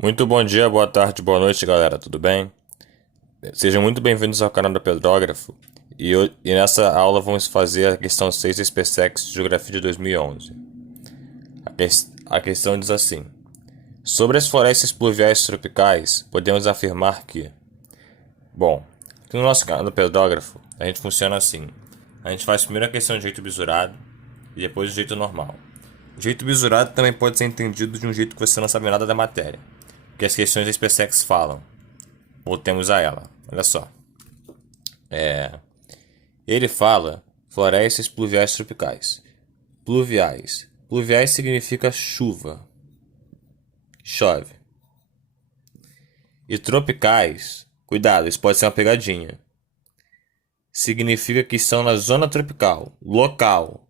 Muito bom dia, boa tarde, boa noite, galera, tudo bem? Sejam muito bem-vindos ao canal do Pedrógrafo e nessa aula vamos fazer a questão 6 da SpaceX Geografia de 2011. A questão diz assim: sobre as florestas pluviais tropicais, podemos afirmar que... Bom, aqui no nosso canal do Pedrógrafo, a gente funciona assim. A gente faz primeiro a questão de jeito bisurado e depois do jeito normal. O jeito bisurado também pode ser entendido de um jeito que você não sabe nada da matéria, que as questões da SpaceX falam. Voltemos a ela. Olha só. Ele fala florestas pluviais tropicais. Pluviais. Pluviais significa chuva. Chove. E tropicais, cuidado, isso pode ser uma pegadinha. Significa que estão na zona tropical, local.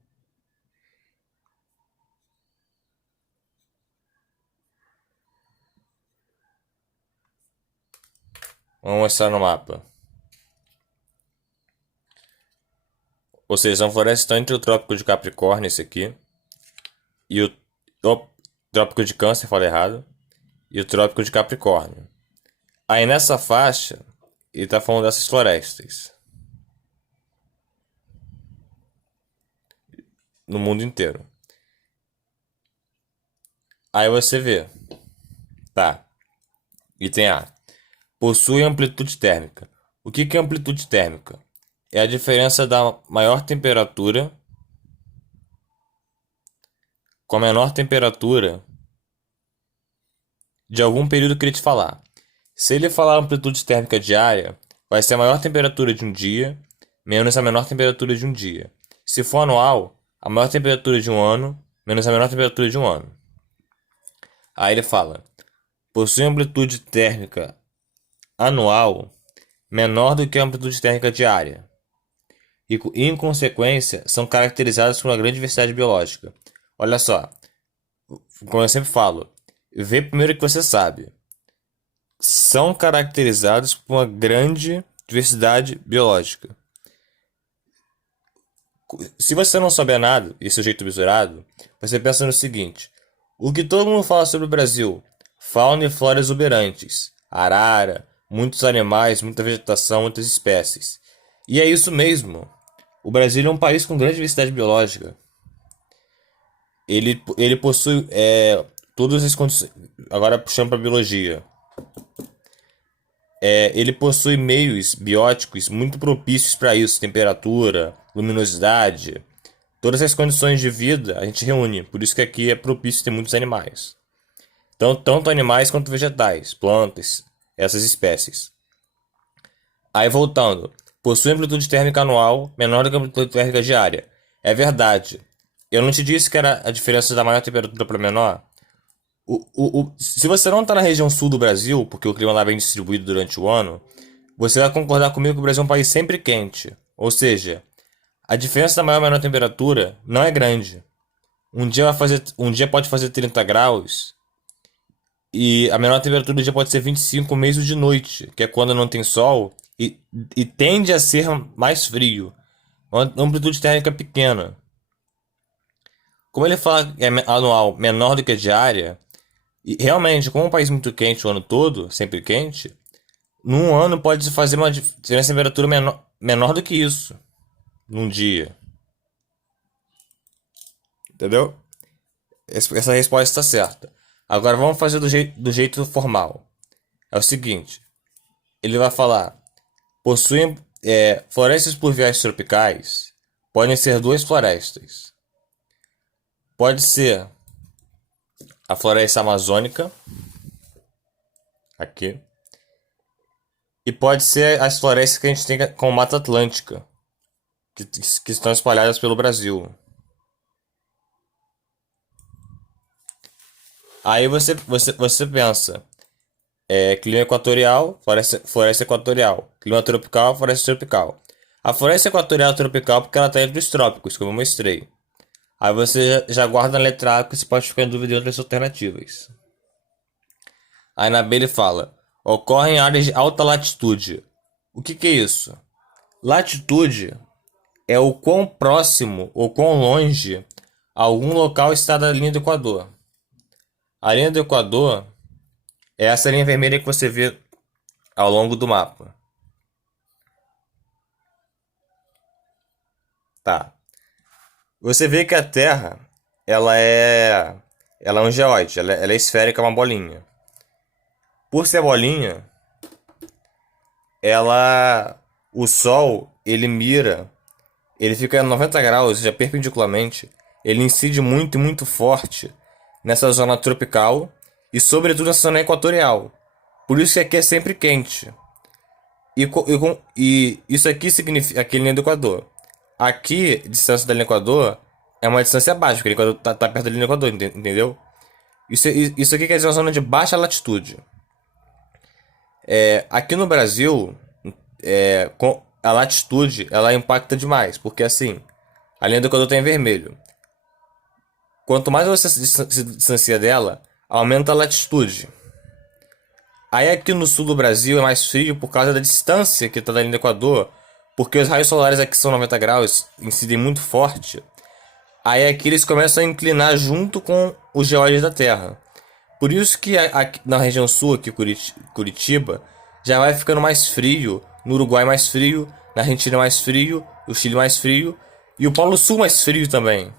Vamos mostrar no mapa. Ou seja, são florestas que estão entre o Trópico de Capricórnio, esse aqui, e o Trópico de Câncer, falei errado, e o Trópico de Capricórnio. Aí nessa faixa, ele está falando dessas florestas. No mundo inteiro. Aí você vê. Tá. Item A. Possui amplitude térmica. O que é amplitude térmica? É a diferença da maior temperatura com a menor temperatura de algum período que ele te falar. Se ele falar amplitude térmica diária, vai ser a maior temperatura de um dia menos a menor temperatura de um dia. Se for anual, a maior temperatura de um ano menos a menor temperatura de um ano. Aí ele fala: possui amplitude térmica anual menor do que a amplitude térmica diária. E, em consequência, são caracterizadas por uma grande diversidade biológica. Olha só, como eu sempre falo, vê primeiro o que você sabe. São caracterizados por uma grande diversidade biológica. Se você não souber nada, esse é o jeito bisurado, você pensa no seguinte: o que todo mundo fala sobre o Brasil? Fauna e flora exuberantes, arara, muitos animais, muita vegetação, muitas espécies. E é isso mesmo. O Brasil é um país com grande diversidade biológica. Ele possui todas as condições. Agora puxando para a biologia. Ele possui meios bióticos muito propícios para isso: temperatura, luminosidade. Todas as condições de vida a gente reúne. Por isso que aqui é propício ter muitos animais. Então, tanto animais quanto vegetais, plantas, essas espécies. Aí voltando. Possui amplitude térmica anual menor do que a amplitude térmica diária. É verdade. Eu não te disse que era a diferença da maior temperatura para a menor? Se você não está na região sul do Brasil, porque o clima lá é bem distribuído durante o ano, você vai concordar comigo que o Brasil é um país sempre quente. Ou seja, a diferença da maior e menor temperatura não é grande. Um dia pode fazer 30 graus e a menor temperatura do dia pode ser 25 mesmo de noite, que é quando não tem sol e tende a ser mais frio. Uma amplitude térmica pequena. Como ele fala que é anual menor do que a diária, e realmente, como é um país muito quente o ano todo, sempre quente, num ano pode fazer uma diferença de temperatura menor do que isso, num dia. Entendeu? Essa resposta está certa. Agora vamos fazer do jeito formal. É o seguinte: ele vai falar, possuem florestas pluviais tropicais, podem ser duas florestas. Pode ser a floresta amazônica, aqui, e pode ser as florestas que a gente tem com Mata Atlântica, que estão espalhadas pelo Brasil. Aí você pensa, clima equatorial, floresta equatorial. Clima tropical, floresta tropical. A floresta equatorial é tropical porque ela está entre os trópicos, como eu mostrei. Aí você já guarda na letra A, que você pode ficar em dúvida de outras alternativas. Aí na B ele fala: ocorre em áreas de alta latitude. O que é isso? Latitude é o quão próximo ou quão longe algum local está da linha do Equador. A linha do Equador É essa linha vermelha que você vê ao longo do mapa. Tá. Você vê que a Terra, ela é, ela é um geóide, ela é esférica, é uma bolinha. Por ser bolinha, o Sol, ele fica a 90 graus, ou seja, perpendicularmente, ele incide muito e muito forte nessa zona tropical e sobretudo nessa zona equatorial. Por isso que aqui é sempre quente. E isso aqui significa aqui é a linha do Equador. Aqui, distância da linha do Equador é uma distância baixa, porque o Equador tá perto da linha do Equador, entendeu? Isso aqui quer dizer uma zona de baixa latitude. Aqui no Brasil, com a latitude ela impacta demais, porque assim, a linha do Equador está em vermelho. Quanto mais você se distancia dela, aumenta a latitude. Aí aqui no sul do Brasil é mais frio por causa da distância que está da linha do Equador, porque os raios solares aqui são 90 graus, incidem muito forte. Aí aqui eles começam a inclinar junto com os geóides da Terra. Por isso que aqui na região sul, aqui Curitiba, já vai ficando mais frio, no Uruguai mais frio, na Argentina mais frio, no Chile mais frio, e o Polo Sul mais frio também,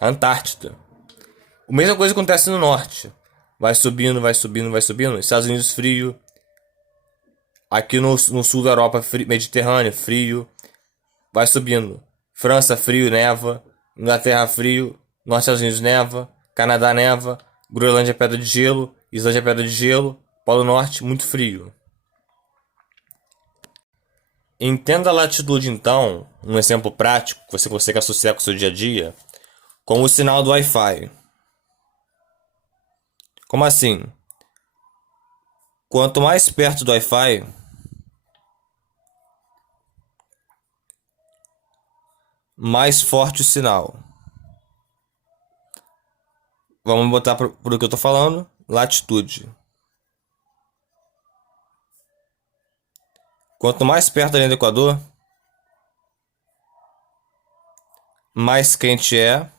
a Antártida. A mesma coisa acontece no norte. Vai subindo, vai subindo, vai subindo. Estados Unidos frio. Aqui no sul da Europa, frio, Mediterrâneo, frio. Vai subindo. França, frio, neva. Inglaterra, frio. Norte dos Estados Unidos, neva. Canadá, neva. Groenlândia, pedra de gelo. Islândia, pedra de gelo. Polo Norte, muito frio. Entenda a latitude, então, um exemplo prático que você consegue associar com o seu dia a dia, como o sinal do Wi-Fi. Como assim? Quanto mais perto do Wi-Fi, mais forte o sinal. Vamos botar por o que eu tô falando, latitude. Quanto mais perto da linha do Equador, mais quente é,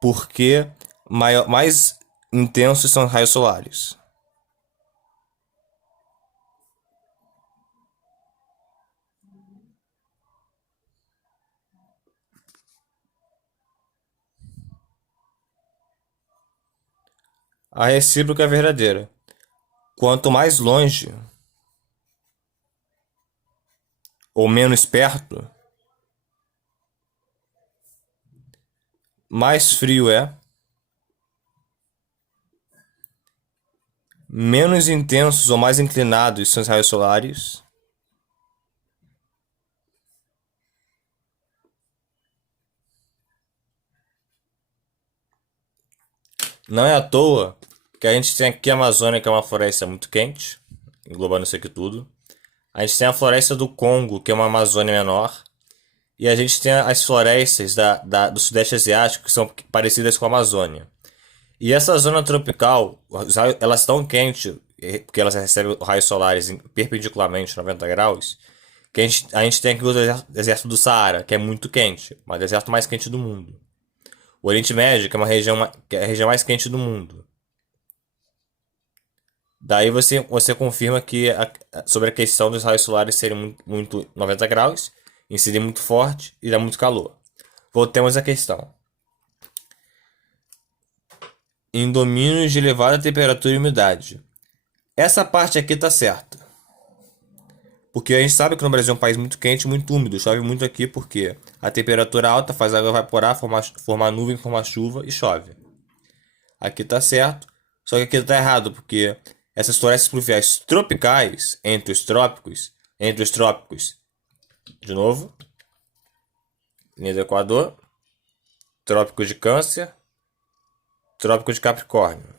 porque mais intensos são os raios solares. A recíproca é verdadeira. Quanto mais longe ou menos perto, mais frio é, menos intensos ou mais inclinados são os raios solares, não é à toa que a gente tem aqui a Amazônia, que é uma floresta muito quente, englobando isso aqui tudo. A gente tem a floresta do Congo, que é uma Amazônia menor. E a gente tem as florestas do Sudeste Asiático, que são parecidas com a Amazônia. E essa zona tropical, elas estão quentes, porque elas recebem raios solares perpendicularmente, 90 graus, que a gente tem aqui o deserto do Saara, que é muito quente, mas o deserto mais quente do mundo. O Oriente Médio, que é que é a região mais quente do mundo. Daí você confirma que sobre a questão dos raios solares serem muito 90 graus, incidir muito forte e dar muito calor. Voltemos à questão. Em domínios de elevada temperatura e umidade. Essa parte aqui tá certa. Porque a gente sabe que no Brasil é um país muito quente e muito úmido. Chove muito aqui porque a temperatura alta faz a água evaporar, formar nuvem, formar chuva e chove. Aqui tá certo, só que aqui tá errado, porque essas florestas pluviais tropicais, entre os trópicos, de novo, linha do Equador, trópico de Câncer, trópico de Capricórnio.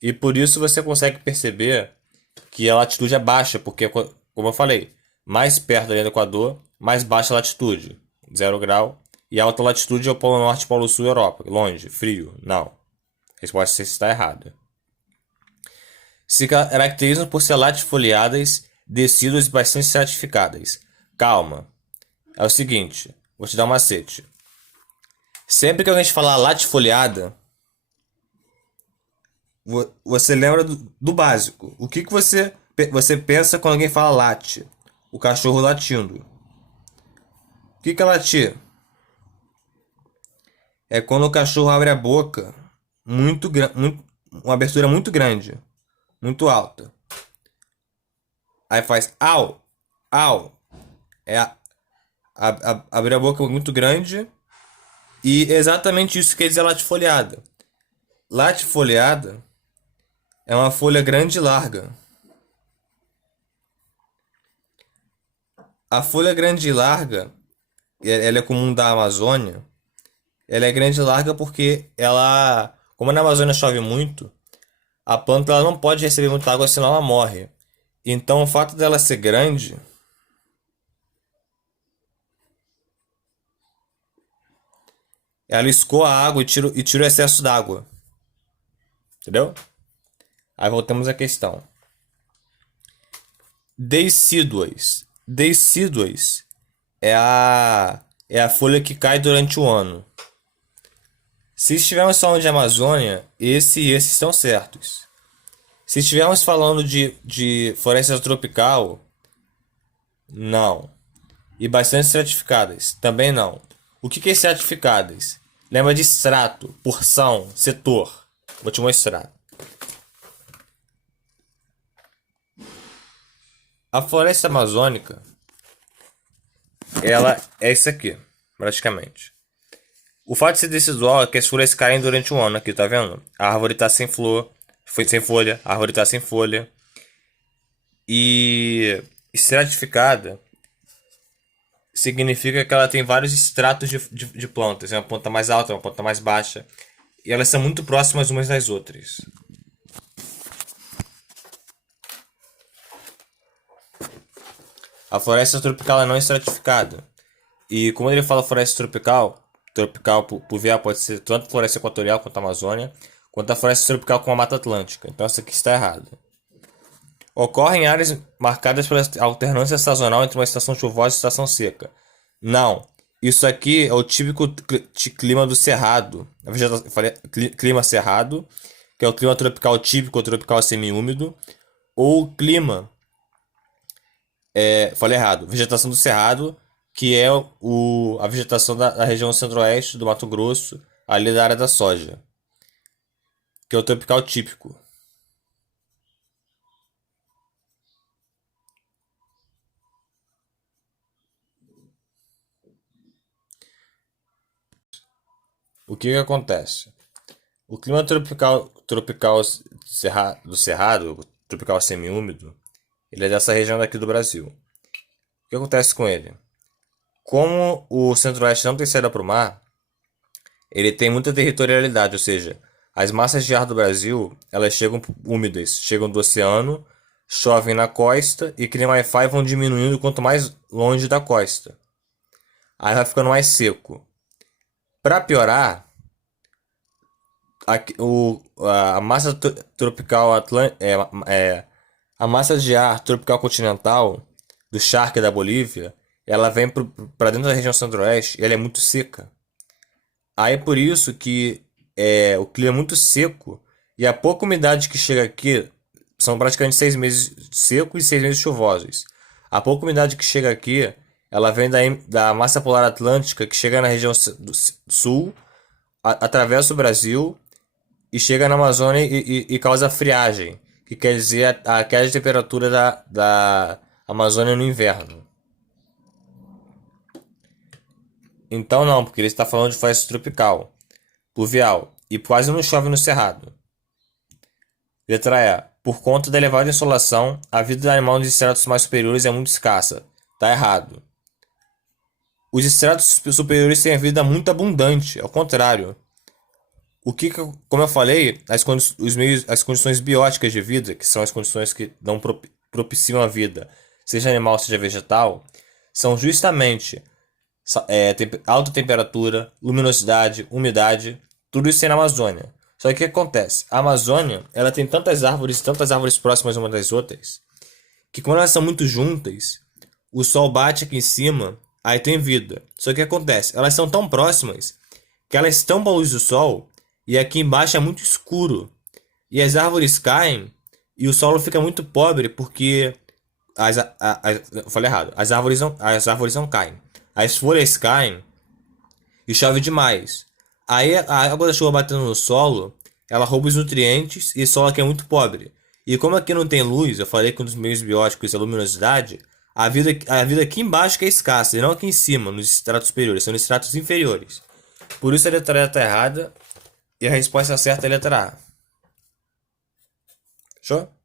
E por isso você consegue perceber que a latitude é baixa, porque, como eu falei, mais perto da linha do Equador, mais baixa a latitude, 0 grau, e alta latitude é o Polo Norte, Polo Sul, Europa. Longe, frio, não. A resposta está errada. Se caracterizam por ser latifoliadas, decíduas e bastante estratificadas. Calma. É o seguinte, vou te dar um macete. Sempre que alguém te falar latifoliada, você lembra do básico. O que você pensa quando alguém fala late? O cachorro latindo. O que é latir? É quando o cachorro abre a boca uma abertura muito grande, muito alta. Aí faz au, au. É abrir a boca muito grande. E é exatamente isso que quer dizer latifoliada. Latifoliada é uma folha grande e larga. A folha grande e larga, ela é comum da Amazônia. Ela é grande e larga porque como na Amazônia chove muito, a planta ela não pode receber muita água, senão ela morre. Então, o fato dela ser grande, ela escoa a água e tira o excesso d'água. Entendeu? Aí voltamos à questão. Decíduas. Decíduas é a folha que cai durante o ano. Se estivermos falando de Amazônia, esse e esses estão certos. Se estivermos falando de floresta tropical, não. E bastante estratificadas, também não. O que é estratificadas? Lembra de extrato, porção, setor. Vou te mostrar. A floresta amazônica, ela é isso aqui, praticamente. O fato de ser decidual é que as folhas caem durante o ano aqui, tá vendo? A árvore tá sem flor, sem folha, a árvore tá sem folha. E estratificada significa que ela tem vários estratos de plantas. É uma planta mais alta, uma planta mais baixa. E elas são muito próximas umas das outras. A floresta tropical é não estratificada. E como ele fala floresta tropical, tropical por via pode ser tanto floresta equatorial quanto a Amazônia, quanto a floresta tropical com a Mata Atlântica. Então isso aqui está errado. Ocorre em áreas marcadas pela alternância sazonal entre uma estação chuvosa e estação seca. Não. Isso aqui é o típico clima do cerrado. Clima cerrado, que é o clima tropical típico ou tropical semiúmido. Ou clima. Falei errado. Vegetação do cerrado, que é a vegetação da região centro-oeste do Mato Grosso, ali da área da soja. Que é o tropical típico. O que acontece? O clima tropical do cerrado, tropical semiúmido, ele é dessa região daqui do Brasil. O que acontece com ele? Como o centro-oeste não tem saída para o mar, ele tem muita territorialidade, ou seja, as massas de ar do Brasil, elas chegam úmidas, chegam do oceano, chovem na costa e criam Wi-Fi vão diminuindo quanto mais longe da costa. Aí vai ficando mais seco. Para piorar, a massa tropical a massa de ar tropical continental do charque da Bolívia, ela vem para dentro da região centro-oeste e ela é muito seca. Aí é por isso que o clima é muito seco e a pouca umidade que chega aqui são praticamente 6 meses secos e 6 meses chuvosos. A pouca umidade que chega aqui, ela vem da massa polar atlântica que chega na região do sul, atravessa o Brasil e chega na Amazônia e causa friagem, que quer dizer a queda de temperatura da Amazônia no inverno. Então não, porque ele está falando de floresta tropical, pluvial, e quase não chove no cerrado. Letra E. Por conta da elevada insolação, a vida do animal nos estratos mais superiores é muito escassa. Tá errado. Os estratos superiores têm a vida muito abundante, ao contrário. Como eu falei, as condições bióticas de vida, que são as condições que não propiciam a vida, seja animal, seja vegetal, são justamente alta temperatura, luminosidade, umidade, tudo isso tem na Amazônia. Só que o que acontece? A Amazônia, ela tem tantas árvores próximas umas das outras, que quando elas são muito juntas, o sol bate aqui em cima, aí tem vida. Só que o que acontece? Elas são tão próximas que elas tampam a luz do sol e aqui embaixo é muito escuro. E as árvores caem e o solo fica muito pobre porque eu falei errado. As árvores não caem. As folhas caem e chove demais. Aí a água da chuva batendo no solo, ela rouba os nutrientes e o solo aqui é muito pobre. E como aqui não tem luz, eu falei que um dos meios bióticos é a luminosidade, a vida aqui embaixo que é escassa, e não aqui em cima, nos estratos superiores, são nos estratos inferiores. Por isso a letra E está errada e a resposta certa é a letra A. Show?